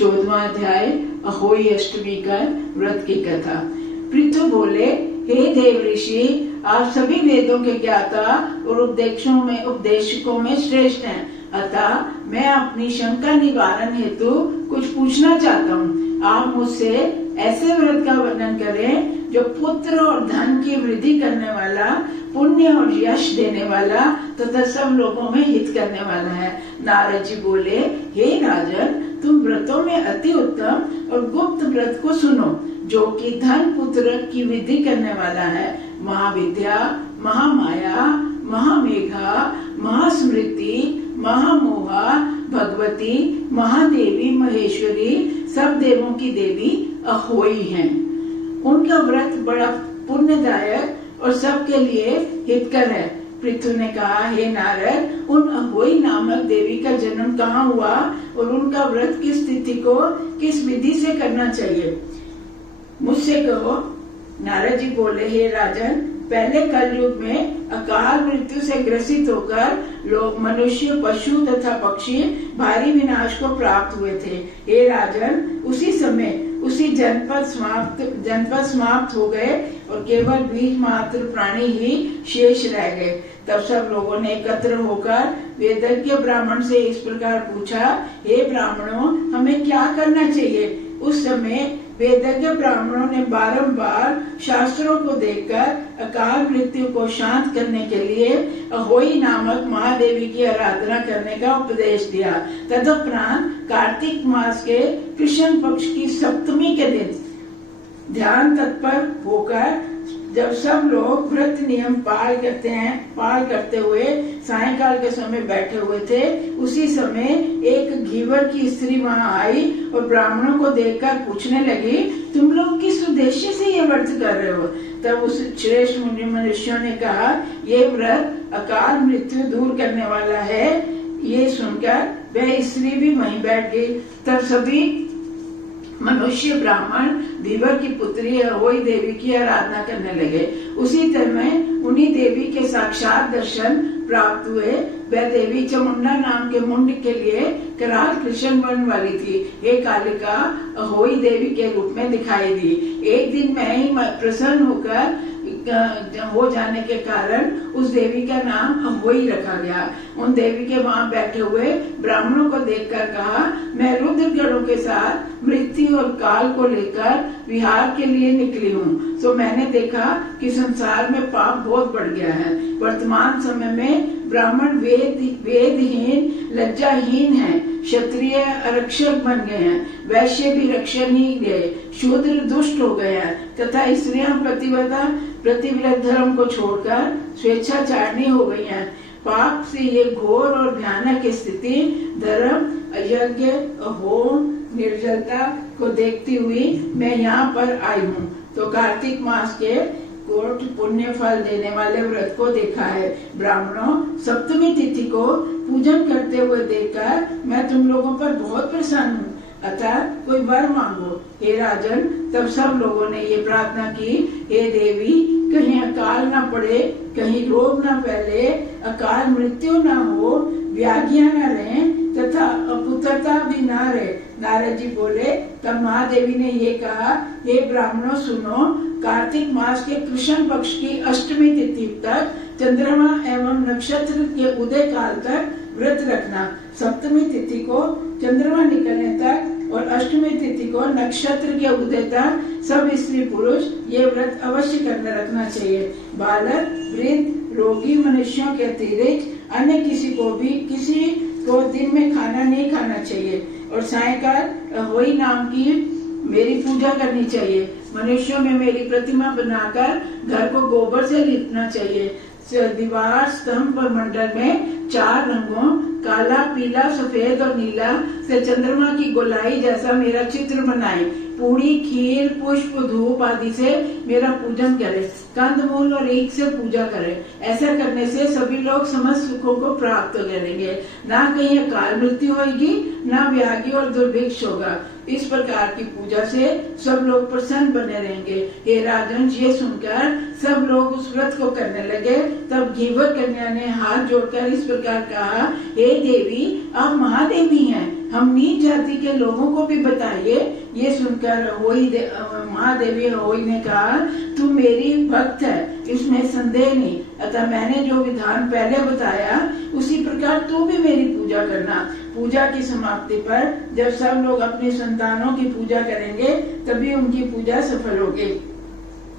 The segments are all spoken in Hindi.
14वां अध्याय अहोई अष्टमी का व्रत की कथा। पृथु बोले, हे देव ऋषि, आप सभी वेदों के ज्ञाता और उपदेशकों में श्रेष्ठ हैं। अतः मैं अपनी शंका निवारण हेतु कुछ पूछना चाहता हूँ। आप मुझसे ऐसे व्रत का वर्णन करें जो पुत्र और धन की वृद्धि करने वाला, पुण्य और यश देने वाला तथा सब लोगों में हित करने वाला है। नारद जी बोले, हे राजन, तुम व्रतों में अति उत्तम और गुप्त व्रत को सुनो, जो कि धन पुत्र की वृद्धि करने वाला है। महाविद्या, महामाया, महामेघा, महास्मृति, महामोहा, भगवती, महादेवी, महेश्वरी, सब देवों की देवी अहोई हैं। उनका व्रत बड़ा पुण्यदायक और सबके लिए हितकर है। पृथु ने कहा, हे नारद, उन अहोई नामक देवी का जन्म कहाँ हुआ और उनका व्रत की स्थिति को किस विधि से करना चाहिए, मुझसे कहो। नारद जी बोले, हे राजन, पहले कलयुग में अकाल मृत्यु से ग्रसित होकर लोग, मनुष्य, पशु तथा पक्षी भारी विनाश को प्राप्त हुए थे। हे राजन, उसी समय उसी जनपद समाप्त हो गए और केवल बीज मात्र प्राणी ही शेष रह गए। तब सब लोगों ने एकत्र होकर वेदज्ञ ब्राह्मण से इस प्रकार पूछा, हे ब्राह्मणों, हमें क्या करना चाहिए? उस समय वेदज्ञ ब्राह्मणों ने बारंबार शास्त्रों को देखकर अकाल मृत्यु को शांत करने के लिए अहोई नामक महादेवी की आराधना करने का उपदेश दिया। तदुपरांत कार्तिक मास के कृष्ण पक्ष की सप्तमी के दिन ध्यान तत्पर होकर जब सब लोग व्रत नियम पाल करते हुए सायंकाल के समय बैठे हुए थे, उसी समय एक घीवर की स्त्री वहां आई और ब्राह्मणों को देखकर पूछने लगी, तुम लोग किस उद्देश्य से ये व्रत कर रहे हो? तब उस श्रेष्ठ मनुष्यों ने कहा, ये व्रत अकाल मृत्यु दूर करने वाला है। ये सुनकर वह स्त्री भी वहीं बैठ गई। तब सभी मनुष्य ब्राह्मण धीवर की पुत्री अहोई देवी की आराधना करने लगे। उसी समय उन्हीं देवी के साक्षात दर्शन प्राप्त हुए। वह देवी चामुंडा नाम के मुंड के लिए कराल कृष्ण वर्ण वाली थी। हे कालिका, अहोई देवी के रूप में दिखाई दी। एक दिन मैं ही प्रसन्न होकर हो जाने के कारण उस देवी का नाम अहोई रखा गया। उन देवी के वहां बैठे हुए ब्राह्मणों को देखकर कहा, मैं रुद्रगणों के साथ मृत्यु और काल को लेकर विहार के लिए निकली हूँ। तो मैंने देखा कि संसार में पाप बहुत बढ़ गया है। वर्तमान समय में ब्राह्मण वेदहीन, लज्जाहीन हैं, क्षत्रिय आरक्षक बन गए हैं, वैश्य भी रक्षण ही गए, शूद्र दुष्ट हो गए हैं तथा स्त्रियां प्रतिव्रत धर्म को छोड़कर स्वेच्छाचारिणी हो गई हैं। पाप से ये घोर और भयानक स्थिति धर्म, अयज्ञ, होम, निर्जलता को देखती हुई मैं यहाँ पर आई हूँ। तो कार्तिक मास के कोट पुण्य फल देने वाले व्रत को देखा है। ब्राह्मणों, सप्तमी तिथि को पूजन करते हुए देखकर मैं तुम लोगों पर बहुत प्रसन्न हूँ। अतः कोई वर मांगो। हे राजन, तब सब लोगों ने ये प्रार्थना की, हे देवी, कहीं अकाल न पड़े, कहीं रोग न फैले, अकाल मृत्यु न हो, व्याधियां न रहें तथा अपुत्रता भी न रहे। नारद जी बोले, तब महादेवी ने ये कहा, हे ब्राह्मणों सुनो, कार्तिक मास के कृष्ण पक्ष की अष्टमी तिथि तक चंद्रमा एवं नक्षत्र के उदय काल तक व्रत रखना। सप्तमी तिथि को चंद्रमा निकलने तक और अष्टमी तिथि को नक्षत्र के उदय तक सब स्त्री पुरुष ये व्रत अवश्य करने रखना चाहिए। बालक, वृद्ध, रोगी मनुष्यों के अतिरिक्त अन्य किसी को दिन में खाना नहीं खाना चाहिए और सायंकाल अहोई नाम की मेरी पूजा करनी चाहिए। मनुष्यों में मेरी प्रतिमा बनाकर घर को गोबर से लीपना चाहिए। दीवार, स्तंभ और मंडल में 4 रंगों काला, पीला, सफेद और नीला से चंद्रमा की गोलाई जैसा मेरा चित्र बनाए। पूरी, खीर, पुष्प, धूप आदि से मेरा पूजन करे। कंदमूल और ईख से पूजा करे। ऐसा करने से सभी लोग समस्त सुखों को प्राप्त करेंगे। ना कहीं अकाल मृत्यु होगी, ना व्याधि और दुर्भिक्ष होगा। इस प्रकार की पूजा से सब लोग प्रसन्न बने रहेंगे। हे राजन, ये सुनकर सब लोग उस व्रत को करने लगे। तब घीवर कन्या ने हाथ जोड़कर इस प्रकार कहा, हे देवी, आप महादेवी हैं, हम नीच जाति के लोगों को भी बताइए। ये सुनकर महादेवी होई ने कहा, तू मेरी भक्त है, इसमें संदेह नहीं। अतः मैंने जो विधान पहले बताया उसी प्रकार तू भी मेरी पूजा करना। पूजा की समाप्ति पर जब सब लोग अपनी संतानों की पूजा करेंगे तभी उनकी पूजा सफल होगी,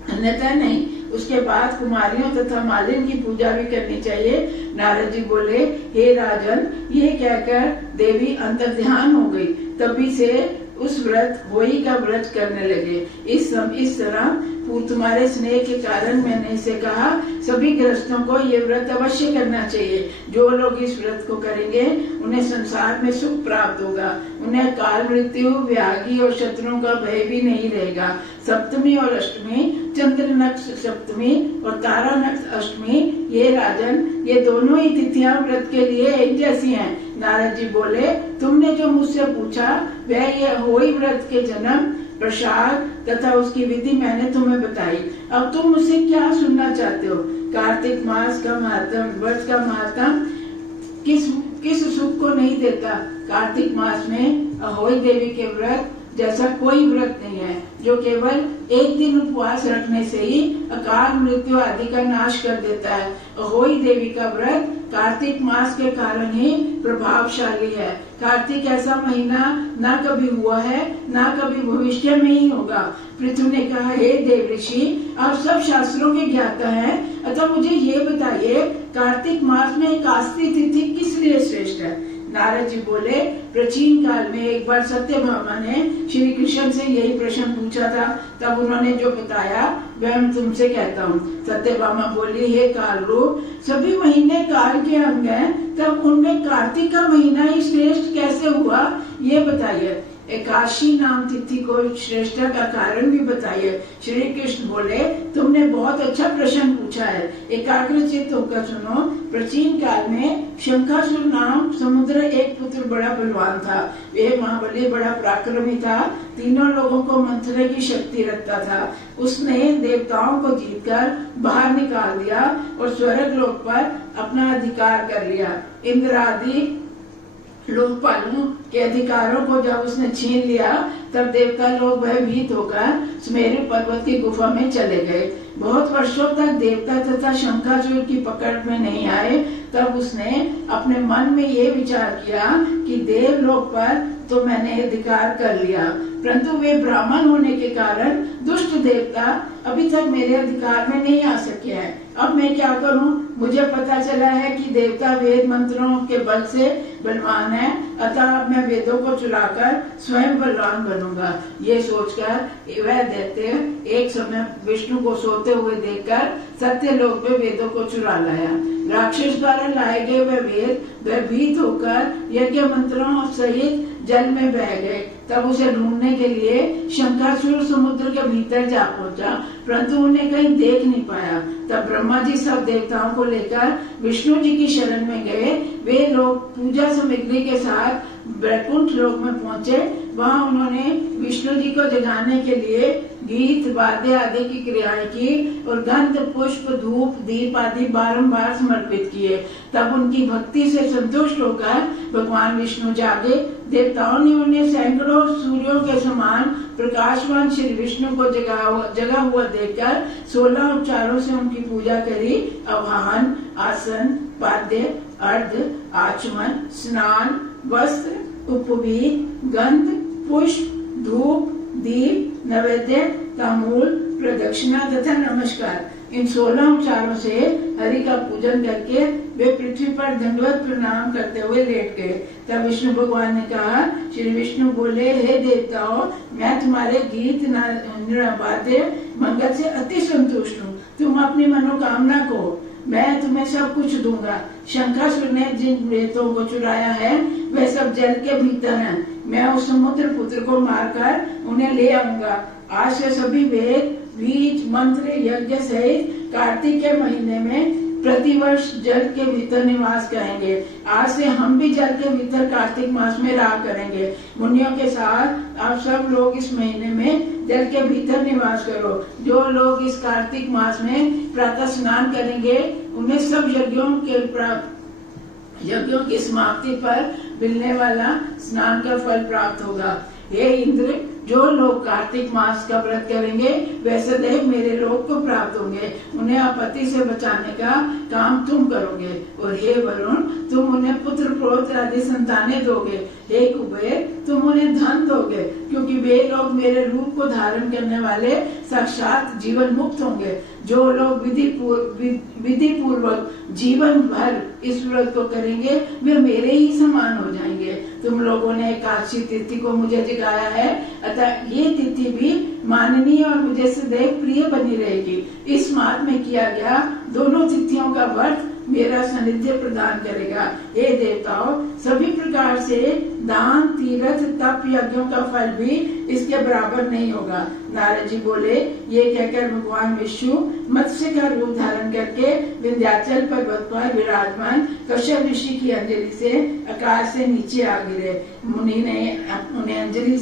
अन्यथा नहीं। उसके बाद कुमारियों तथा मालिन की पूजा भी करनी चाहिए। नारद जी बोले, हे राजन, ये कहकर देवी अंतर्ध्यान हो गई। तभी से उस व्रत होई का व्रत करने लगे। इस तरह तुम्हारे स्नेह के कारण मैंने इसे कहा, सभी गृहस्थों को ये व्रत अवश्य करना चाहिए। जो लोग इस व्रत को करेंगे उन्हें संसार में सुख प्राप्त होगा, उन्हें काल मृत्यु, व्याधि और शत्रुओं का भय भी नहीं रहेगा। सप्तमी और अष्टमी, चंद्र नक्ष सप्तमी और तारा नक्ष अष्टमी, ये राजन, ये दोनों ही तिथियां व्रत के लिए एक जैसी हैं। नारद जी बोले, तुमने जो मुझसे पूछा वह ये होई व्रत के जन्म, प्रसाद तथा उसकी विधि मैंने तुम्हें बताई। अब तुम मुझसे क्या सुनना चाहते हो? कार्तिक मास का महत्व, व्रत का महत्व किस सुख को नहीं देता? कार्तिक मास में अहोई देवी के व्रत जैसा कोई व्रत नहीं है, जो केवल एक दिन उपवास रखने से ही अकाल मृत्यु आदि का नाश कर देता है। अहोई देवी का व्रत कार्तिक मास के कारण ही प्रभावशाली है। कार्तिक ऐसा महीना ना कभी हुआ है, ना कभी भविष्य में ही होगा। पृथु ने कहा, हे देव ऋषि, आप सब शास्त्रों के ज्ञाता हैं, अतः मुझे ये बताइए, कार्तिक मास में एकादशी तिथि किस लिए श्रेष्ठ है? नारद जी बोले, प्राचीन काल में एक बार सत्यभामा ने श्री कृष्ण से यही प्रश्न पूछा था, तब उन्होंने जो बताया वह मैं तुमसे कहता हूँ। सत्यभामा बोली, हे काल रूप, सभी महीने काल के अंग हैं, तब उनमें कार्तिक का महीना ही श्रेष्ठ कैसे हुआ, ये बताइए। एकादशी नाम तिथि को श्रेष्ठता का कारण भी बताइए। श्री कृष्ण बोले, तुमने बहुत अच्छा प्रश्न पूछा है, एकाग्रचित्त होकर सुनो। प्राचीन काल में शंखासुर नाम समुद्र एक पुत्र बड़ा बलवान था। वह महाबली बड़ा पराक्रमी था, तीनों लोगों को मंथने की शक्ति रखता था। उसने देवताओं को जीतकर बाहर निकाल दिया और स्वर्ग लोक पर अपना अधिकार कर लिया। इंद्र आदि लोकपालों के अधिकारों को जब उसने छीन लिया, तब देवता लोग भयभीत होकर सुमेरु पर्वत की गुफा में चले गए। बहुत वर्षों तक देवता तथा शंखासुर की पकड़ में नहीं आए। तब उसने अपने मन में ये विचार किया कि देवलोक पर तो मैंने अधिकार कर लिया, परंतु वे ब्राह्मण होने के कारण दुष्ट देवता अभी तक मेरे अधिकार में नहीं आ सके हैं। अब मैं क्या करूं? मुझे पता चला है कि देवता वेद मंत्रों के बल से बलवान है, अतः अब मैं वेदों को चुराकर स्वयं बलवान बनूंगा। ये सोचकर वह दैत्य एक समय विष्णु को सोते हुए देखकर सत्यलोक में वेदों को चुरा लाया। राक्षस द्वारा लाए गए वह वेद भयभीत होकर यज्ञ मंत्रों सहित जल में बह गए। तब उसे ढूंढने के लिए शंखासुर समुद्र के भीतर जा पहुंचा, परंतु उन्हें कहीं देख नहीं पाया। तब ब्रह्मा जी सब देवताओं को लेकर विष्णु जी की शरण में गए। वे लोग पूजा सामग्री के साथ वैकुंठ लोक में पहुंचे। वहां उन्होंने विष्णु जी को जगाने के लिए गीत वाद्य आदि की क्रियाएं की और गंध पुष्प धूप दीप आदि बारंबार समर्पित किए। तब उनकी भक्ति से संतुष्ट होकर भगवान विष्णु जागे। देवताओं ने उन्हें सैकड़ों सूर्यों के समान प्रकाशवान श्री विष्णु को जगा हुआ देखकर 16 उपचारों से उनकी पूजा करी। आवाहन, आसन, पाद्य, अर्घ्य, आचमन, स्नान, वस्त्र, उपवीत, गंध, पुष्प, धूप, दीप, नैवेद्य, तांबूल, प्रदक्षिणा तथा नमस्कार, इन 16 उपचारों से हरि का पूजन करके वे पृथ्वी पर दंडवत प्रणाम करते हुए लेट गए। तब विष्णु भगवान ने कहा, श्री विष्णु बोले, हे देवताओं, मैं तुम्हारे गीत वाद्य मंगल से अति संतुष्ट हूँ। तुम अपनी मनोकामना को, मैं तुम्हें सब कुछ दूंगा। शंखासुर ने जिन वेदों को चुराया है वे सब जल के भीतर हैं। मैं उस समुद्र पुत्र को मारकर उन्हें ले आऊंगा। आज से सभी वेद, बीज, मंत्र, यज्ञ सहित कार्तिक के महीने में प्रतिवर्ष जल के भीतर निवास करेंगे। आज से हम भी जल के भीतर कार्तिक मास में रहा करेंगे। मुनियों के साथ आप सब लोग इस महीने में जल के भीतर निवास करो। जो लोग इस कार्तिक मास में प्रातः स्नान करेंगे उन्हें सब यज्ञों की समाप्ति पर मिलने वाला स्नान का फल प्राप्त होगा। हे इंद्र, जो लोग कार्तिक मास का व्रत करेंगे वे सदैव मेरे लोक को प्राप्त होंगे। उन्हें आपत्ति से बचाने का काम तुम करोगे। और हे वरुण, तुम उन्हें पुत्र पौत्र आदि संतानें दोगे। हे कुबेर, तुम उन्हें धन दोगे, क्योंकि वे लोग मेरे रूप को धारण करने वाले साक्षात जीवन मुक्त होंगे। जो लोग विधि पूर्वक जीवन भर इस व्रत को करेंगे वे मेरे ही समान हो जाएंगे। तुम लोगों ने एकादशी तिथि को मुझे जगाया है, अतः ये तिथि भी माननीय और मुझे सदैव प्रिय बनी रहेगी। इस मास में किया गया दोनों तिथियों का व्रत मेरा सानिध्य प्रदान करेगा। हे देवताओं, सभी प्रकार से दान, तीर्थ, तप, यज्ञों का फल भी इसके बराबर नहीं होगा। नारद जी बोले, ये कहकर भगवान विष्णु मत्स्य का रूप धारण करके विंध्याचल पर्वत पर विराजमान कश्यप ऋषि की अंजलि से आकाश से नीचे आ गिरे। मुनि ने उन्हें अंजलि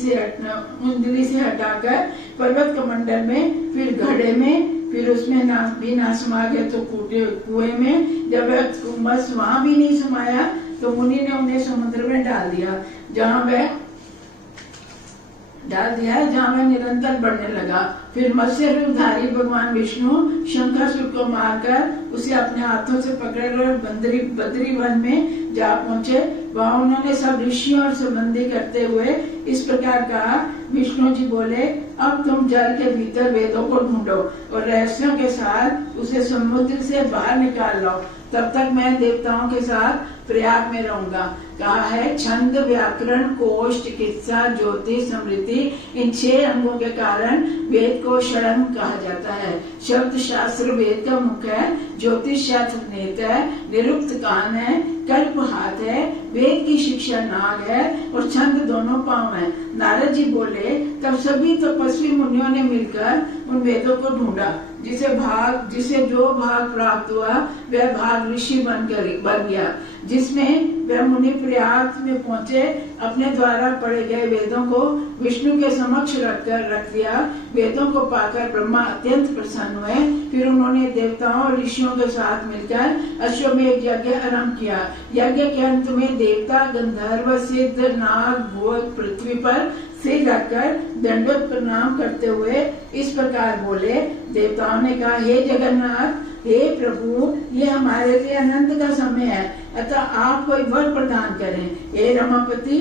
से हटाकर पर्वत कमंडल में, फिर घड़े में, फिर उसमें ना समा गए तो कुएं में। जब बस वहां भी नहीं समाया तो मुनि ने उन्हें समुद्र में डाल दिया, जहाँ वह निरंतर बढ़ने लगा। फिर मत्स्य रूपधारी भगवान विष्णु शंखासुर को मारकर उसे अपने हाथों से पकड़कर बद्री वन में जा पहुंचे। वहां उन्होंने सब ऋषियों से बंदी करते हुए इस प्रकार कहा। विष्णु जी बोले, अब तुम जल के भीतर वेदों को ढूंढो और रहस्यों के साथ उसे समुद्र से बाहर निकाल लो, तब तक मैं देवताओं के साथ प्रयाग में रहूंगा। कहा है, छंद, व्याकरण, कोश, चिकित्सा, ज्योतिष, स्मृति, इन 6 अंगों के कारण वेद को षडंग कहा जाता है। शब्द शास्त्र वेद का मुख है, ज्योतिष शास्त्र नेत्र है, निरुक्त कान है, कल्प हाथ है, वेद की शिक्षा नाग है और छंद दोनों पांव है। नारद जी बोले, तब सभी तपस्वी मुनियों ने मिलकर उन वेदों को ढूंढा। जिसे जो भाग प्राप्त हुआ वह भाग ऋषि बन गया। जिसमें वह मुनि प्रयाग में पहुंचे, अपने द्वारा पढ़े गए वेदों को विष्णु के समक्ष रख दिया। वेदों को पाकर ब्रह्मा अत्यंत प्रसन्न हुए। फिर उन्होंने देवताओं और ऋषियों के साथ मिलकर अश्वमेध यज्ञ आरंभ किया। यज्ञ के अंत में देवता, गंधर्व, सिद्ध, नाग, भूत पृथ्वी पर सिर रखकर दंडवत प्रणाम करते हुए इस प्रकार बोले। देवताओं ने कहा, हे जगन्नाथ, हे प्रभु, ये हमारे लिए आनंद का समय है, अतः आप कोई वर प्रदान करें। हे रमापति,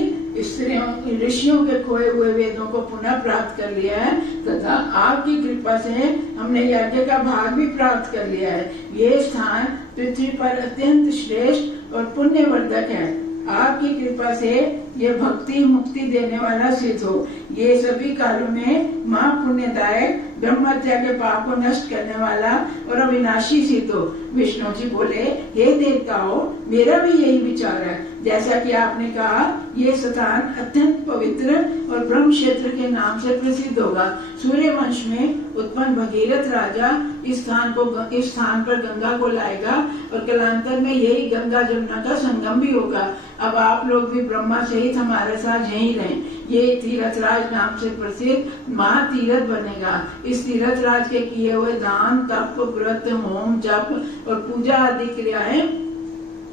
ऋषियों के खोए हुए वेदों को पुनः प्राप्त कर लिया है तथा आपकी कृपा से हमने यज्ञ का भाग भी प्राप्त कर लिया है। ये स्थान पृथ्वी पर अत्यंत श्रेष्ठ और पुण्यवर्धक है। आपकी कृपा से ये भक्ति मुक्ति देने वाला सिद्ध हो। ये सभी कालों में मां पुण्यदायक, ब्रह्महत्या के पाप को नष्ट करने वाला और अविनाशी सिद्ध हो। विष्णु जी बोले, हे देवताओं, मेरा भी यही विचार है। जैसा कि आपने कहा, ये स्थान अत्यंत पवित्र और ब्रह्म क्षेत्र के नाम से प्रसिद्ध होगा। सूर्य वंश में उत्पन्न भगीरथ राजा इस स्थान पर गंगा को लाएगा और कालांतर में यही गंगा जमुना का संगम भी होगा। अब आप लोग भी ब्रह्मा सहित हमारे साथ यहीं रहें। ये तीर्थराज नाम से प्रसिद्ध महातीर्थ बनेगा। इस तीर्थराज के किए हुए दान, तप, व्रत, होम, जप और पूजा आदि क्रियाएं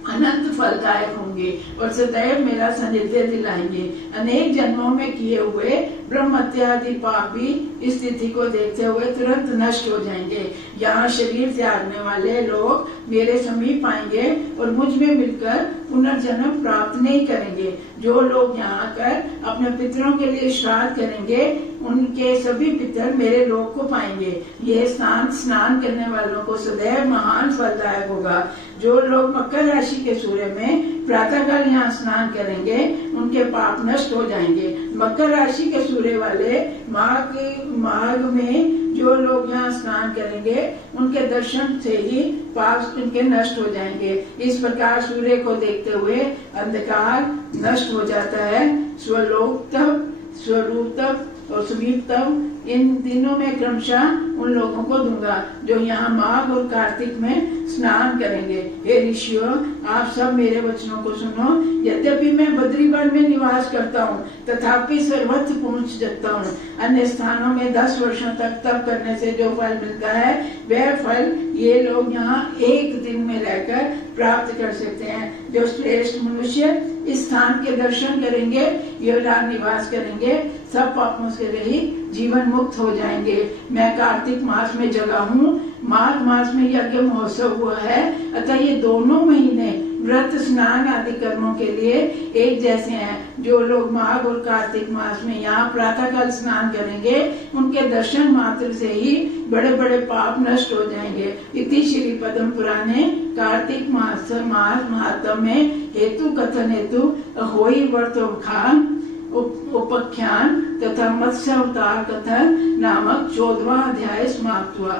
अनंत फलदायक होंगे और सदैव मेरा सानिध्य दिलाएंगे। अनेक जन्मों में किए हुए ब्रह्म हत्या आदि पाप भी इस तिथि को देखते हुए तुरंत नष्ट हो जाएंगे। यहाँ शरीर त्यागने वाले लोग मेरे समीप आएंगे और मुझ में मिलकर पुनर्जन्म प्राप्त नहीं करेंगे। जो लोग यहाँ आकर अपने पितरों के लिए श्राद्ध करेंगे, उनके सभी पितर मेरे लोक को पाएंगे। यह स्नान करने वालों को सदैव महान फलदायक होगा। जो लोग मकर राशि के सूर्य में प्रातःकाल यहाँ स्नान करेंगे, उनके पाप नष्ट हो जाएंगे। मकर राशि के सूर्य वाले माघ में जो लोग यहाँ स्नान करेंगे, उनके दर्शन से ही पाप उनके नष्ट हो जाएंगे। इस प्रकार सूर्य को देखते हुए अंधकार नष्ट हो जाता है। स्वलोक तप, स्वरूप तप और समीप तप, इन दिनों में क्रमशः उन लोगों को दूंगा जो यहाँ माघ और कार्तिक में स्नान करेंगे। हे ऋषियों, आप सब मेरे वचनों को सुनो। यद्यपि मैं बद्रीवन में निवास करता हूँ, तथापि सर्वत्र पहुँच सकता हूँ। अन्य स्थानों में 10 वर्षों तक तप करने से जो फल मिलता है, वह फल ये लोग यहाँ एक दिन में रहकर प्राप्त कर सकते हैं। जो श्रेष्ठ मनुष्य इस स्थान के दर्शन करेंगे, यमराज निवास करेंगे, सब पापों से रहित जीवन मुक्त हो जाएंगे। मैं कार्तिक मास में जगा हूँ। माघ मास में यज्ञ महोत्सव हुआ है, अतः ये दोनों महीने व्रत स्नान आदि कर्मों के लिए एक जैसे हैं। जो लोग माघ और कार्तिक मास में यहाँ प्रातःकाल स्नान करेंगे, उनके दर्शन मात्र से ही बड़े बड़े पाप नष्ट हो जाएंगे। इति श्री पद्म पुराणे कार्तिक मास महात्म में हेतु कथन हेतु अहोई व्रतोखान उपाख्यान तथा मत्स्य अवतार कथन नामक 14वां अध्याय समाप्त हुआ।